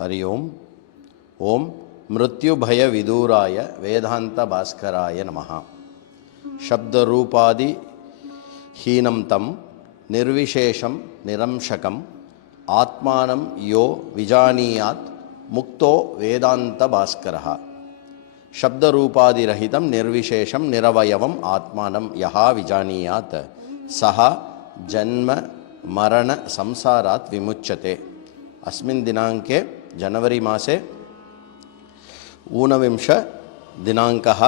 हरि ओम ओम मृत्युभय विदूराय वेदांत भास्कराय नमः। शब्द रूपादि हीनं तम निर्विशेषं निरंशकं आत्मानं यो विजानीयात् मुक्तो वेदांत भास्करः। शब्द रूपादि रहितं निर्विशेषं निरवयवम् आत्मानं यः विजानीयात् सः जन्म मरण संसारात् विमुच्यते। अस्मिन् दिनाङ्के जनवरी मासे ऊनविंश दिनाङ्कः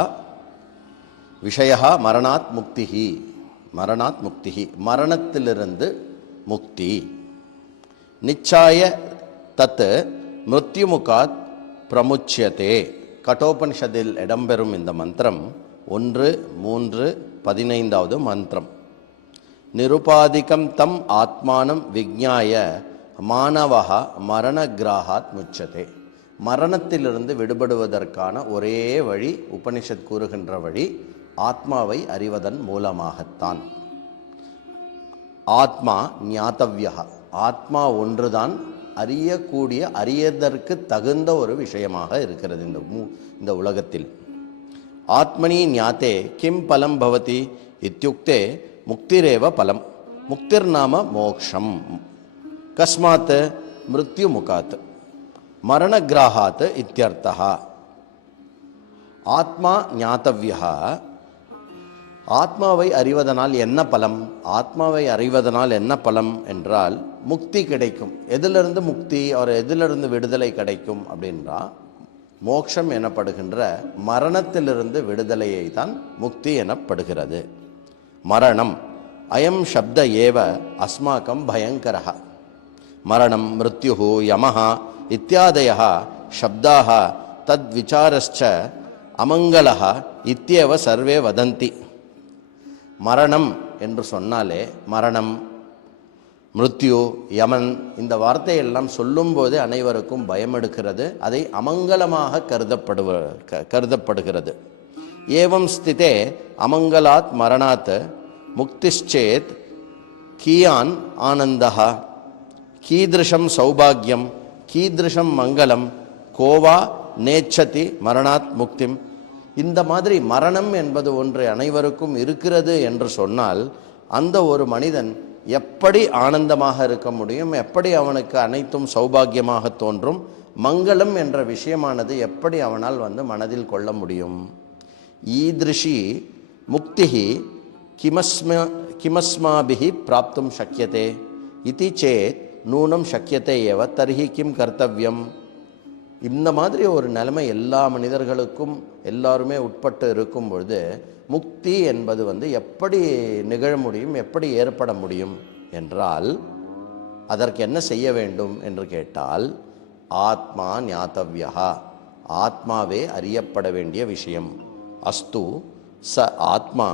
विषयः मरणात् मुक्तिः। मरणात् मुक्तिः मरणत्तिलिरुंदु मुक्ति। निश्चाय तत् मृत्युमुखात् प्रमुच्यते। कठोपनिषदिल இடம்பெறும் இந்த மந்திரம் 1:3:15வது மந்திரம். நிருபாதிகம் தம் ஆத்மானம் விஜ்ஞாய மானவஹ மரணகிராஹாத் முச்சதே. மரணத்திலிருந்து விடுபடுவதற்கான ஒரே வழி, உபனிஷத் கூறுகின்ற வழி, ஆத்மாவை அறிவதன் மூலமாகத்தான். ஆத்மா ஞாத்தவ்யஹ, ஆத்மா ஒன்றுதான் அறியக்கூடிய, அறியதற்கு தகுந்த ஒரு விஷயமாக இருக்கிறது இந்த உலகத்தில். ஆத்மனி ஞாத்தே கிம் பலம் பவதி இத்யுக்தே முக்திரேவ பலம். முக்திர் நாம மோக்ஷம். கஸ்மாத் மிருத்யு முகாத் மரணகிராஹாத் இத்யர்த்தः. ஆத்மா ஞாத்தவ்யः, ஆத்மாவை அறிவதனால் என்ன பலம்? ஆத்மாவை அறிவதனால் என்ன பலம் என்றால் முக்தி கிடைக்கும். எதிலிருந்து முக்தி, அவர் எதிலிருந்து விடுதலை கிடைக்கும் அப்படின்றா, மோக்ஷம் எனப்படுகின்ற மரணத்திலிருந்து விடுதலையை தான் முக்தி எனப்படுகிறது. மரணம் அயம் சப்த ஏவ அஸ்மாக்கம் பயங்கரः. மரணம் மிருத்யுஹு யமஹ இத்யாதயः சப்தாः தத்விசாரஸ்ச அமங்கலः இத்யேவ சர்வே வதந்தி. மரணம் என்று சொன்னாலே, மரணம், மிருத்யு, யமன், இந்த வார்த்தையெல்லாம் சொல்லும்போது அனைவருக்கும் பயம் எடுக்கிறது. அதை அமங்கலமாக கருதப்படுகிறது. ஏவம் ஸ்திதே அமங்கலாத் மரணாத் முக்திச்சேத் கியான் ஆனந்தः கீதிருஷம் சௌபாகியம் கீதிருஷம் மங்களம் கோவா நேச்சதி மரணாத் முக்திம். இந்த மாதிரி மரணம் என்பது ஒன்று அனைவருக்கும் இருக்கிறது என்று சொன்னால், அந்த ஒரு மனிதன் எப்படி ஆனந்தமாக இருக்க முடியும்? எப்படி அவனுக்கு அனைத்தும் சௌபாகியமாக தோன்றும்? மங்களம் என்ற விஷயமானது எப்படி அவனால் மனதில் கொள்ள முடியும்? ஈதிருஷி முக்திஹி கிமஸ்மாபிஹி பிராப்தும் சக்கியதே இதி சேத் நூனம் சக்கியதே ஏவ தர்ஹி கிம் கர்த்தவ்யம். இந்த மாதிரி ஒரு நிலைமை எல்லா மனிதர்களுக்கும் எல்லாருமே உட்பட்டு இருக்கும் பொழுது முக்தி என்பது எப்படி நிகழ முடியும், எப்படி ஏற்பட முடியும் என்றால், அதற்கு என்ன செய்ய வேண்டும் என்று கேட்டால், ஆத்மா ஞாத்தவ்யா, ஆத்மாவே அறியப்பட வேண்டிய விஷயம். அஸ்து ச ஆத்மா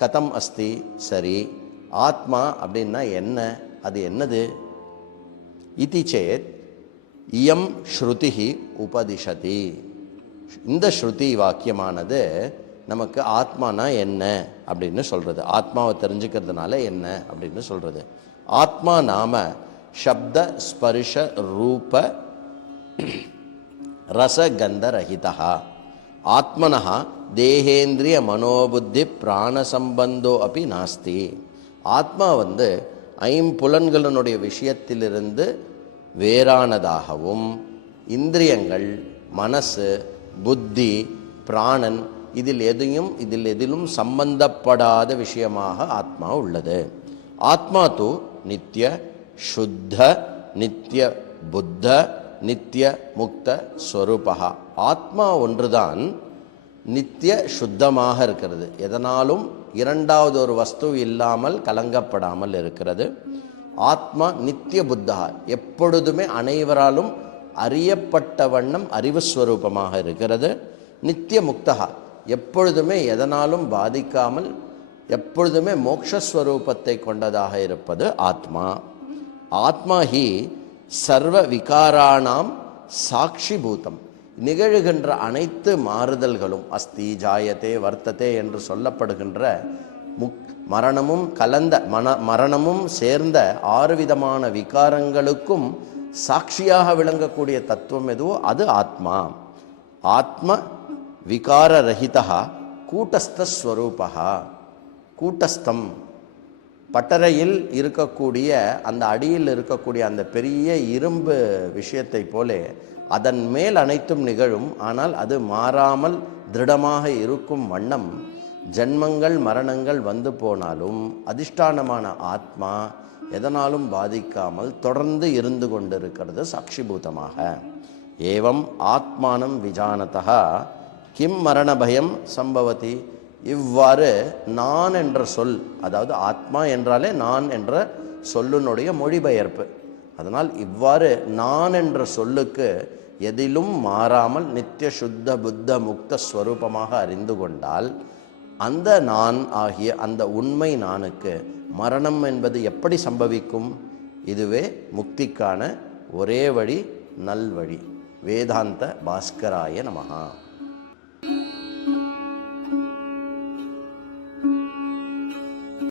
கதம் அஸ்தி. சரி, ஆத்மா அப்படின்னா என்ன, அது என்னது? இதி சேத் இயம் ஸ்ருதிஹி உபதிஷதி. இந்த ஸ்ருதி வாக்கியமானது நமக்கு ஆத்மானா என்ன அப்படின்னு சொல்கிறது, ஆத்மாவை தெரிஞ்சுக்கிறதுனால என்ன அப்படின்னு சொல்கிறது. ஆத்மா நாம சப்த ஸ்பர்ஷ ரூப ரசகந்தரஹிதா. ஆத்மனः தேகேந்திரிய மனோபுத்தி பிராணசம்பந்தோ அப்படி நாஸ்தி. ஆத்மா ஐம்புலன்களினுடைய விஷயத்திலிருந்து வேறானதாகவும், இந்திரியங்கள், மனசு, புத்தி, பிராணன், இதில் எதிலும் சம்பந்தப்படாத விஷயமாக ஆத்மா உள்ளது. ஆத்மா தூ நித்திய சுத்த நித்திய புத்த நித்திய முக்த ஸ்வரூபா. ஆத்மா ஒன்றுதான் நித்திய சுத்தமாக இருக்கிறது, எதனாலும் இரண்டாவது ஒரு வஸ்து இல்லாமல் கலங்கப்படாமல் இருக்கிறது. ஆத்மா நித்திய புத்தா, எப்பொழுதுமே அனைவராலும் அறியப்பட்ட வண்ணம் அறிவுஸ்வரூபமாக இருக்கிறது. நித்திய முக்தகா, எப்பொழுதுமே எதனாலும் பாதிக்காமல் எப்பொழுதுமே மோக்ஷஸ்வரூபத்தை கொண்டதாக இருப்பது ஆத்மா. ஆத்மா ஹி சர்வ விகாராணாம் சாட்சி பூதம். நிகழுகின்ற அனைத்து மாறுதல்களும் அஸ்தி ஜாயத்தே வர்த்ததே என்று சொல்லப்படுகின்ற மரணமும் கலந்த மரணமும் சேர்ந்த 6 விதமான விகாரங்களுக்கும் சாட்சியாக விளங்கக்கூடிய தத்துவம் எதுவோ அது ஆத்மா. ஆத்ம விகாரரஹிதா கூட்டஸ்தஸ்வரூபா. கூட்டஸ்தம் பட்டறையில் இருக்கக்கூடிய அந்த அடியில் இருக்கக்கூடிய அந்த பெரிய இரும்பு விஷயத்தை போலே அதன் மேல் அனைத்தும் நிகழும். ஆனால் அது மாறாமல் திருடமாக இருக்கும் வண்ணம் ஜன்மங்கள் மரணங்கள் வந்து போனாலும் அதிஷ்டானமான ஆத்மா எதனாலும் பாதிக்காமல் தொடர்ந்து இருந்து கொண்டிருக்கிறது சாட்சிபூதமாக. ஏவம் ஆத்மானம் விஜானதா கிம் மரண பயம் சம்பவதி. இவ்வாறு நான் என்ற சொல், அதாவது ஆத்மா என்றாலே நான் என்ற சொல்லினுடைய மொழிபெயர்ப்பு. அதனால் இவ்வாறு நான் என்ற சொல்லுக்கு எதிலும் மாறாமல் நித்திய சுத்த புத்த முக்த ஸ்வரூபமாக அறிந்து கொண்டால் அந்த நான் ஆகிய அந்த உண்மை நானுக்கு மரணம் என்பது எப்படி சம்பவிக்கும்? இதுவே முக்திக்கான ஒரே வழி, நல்வழி. வேதாந்த பாஸ்கராய நமஹா.